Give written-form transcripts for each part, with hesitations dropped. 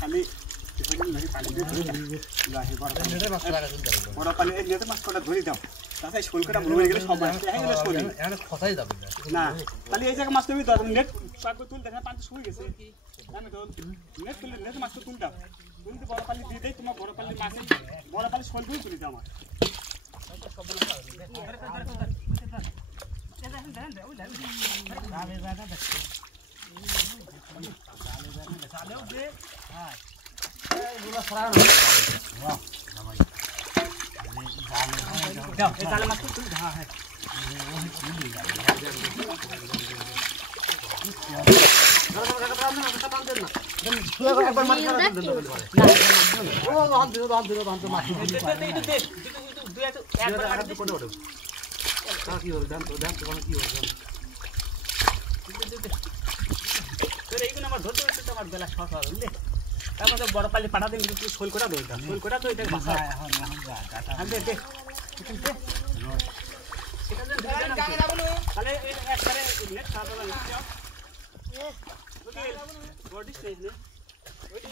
খালি বড় পালি এই মাছ কটা ধরে দাও তাছাড়া শোল কটা মরে গেলে সব মাছ হয়ে গেলে শোল খসাই যাবে না তাহলে এই জায়গায় মাছ তুমি দাও নেট তুল দেখেন পানি শুকিয়ে গেছে আমি তো নেট তুলে নেট মাছ তুল দাও তুলতে বড় পালি দিয়ে দেই তোমার বড় পালি মাছ বড় পালি শোল দিয়ে তুলে দাও আমার বড় পালি পাঠা দিন শোল কটা ধরতাম শোল কটা তো এটা তাহলে একবারে নেট সাদা বডি স্টেজ নে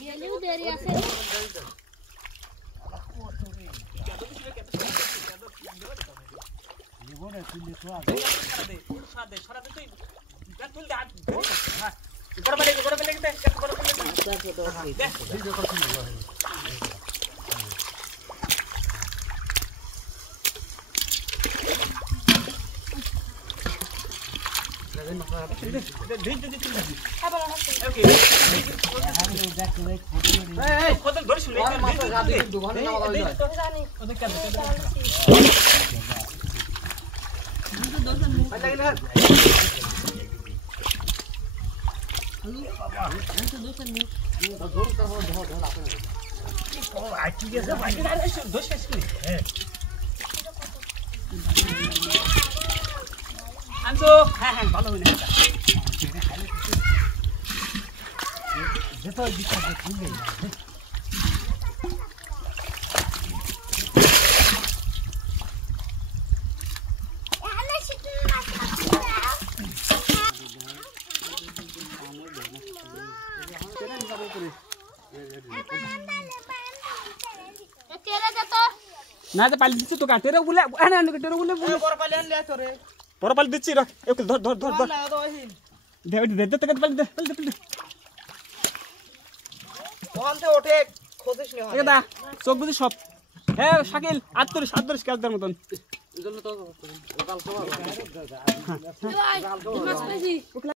গেলেও দেরি আছে জীবনে তুই সাদে সরাতে তুই তুই দে হ্যাঁ বড় পালি দে বড় পালি আনছো হ্যাঁ হ্যাঁ ভালো হইনা যেটা দিতে খুলবে না তো পালি দিচ্ছি তো কাটেরে বলে আনে আনে কাটেরে বলে বড় পালি আনলে তোরে বড় পালি দিচ্ছি রাখ একটু ধর ধর ধর ধর দে দে দে তকে পালি দে পালি দে ওখানতে ওঠে খোঁজিস নি হয় দা চোখ বুঝি সব হ্যাঁ শাকিল 38 কাজদার মতন এজন্য তো কাল তো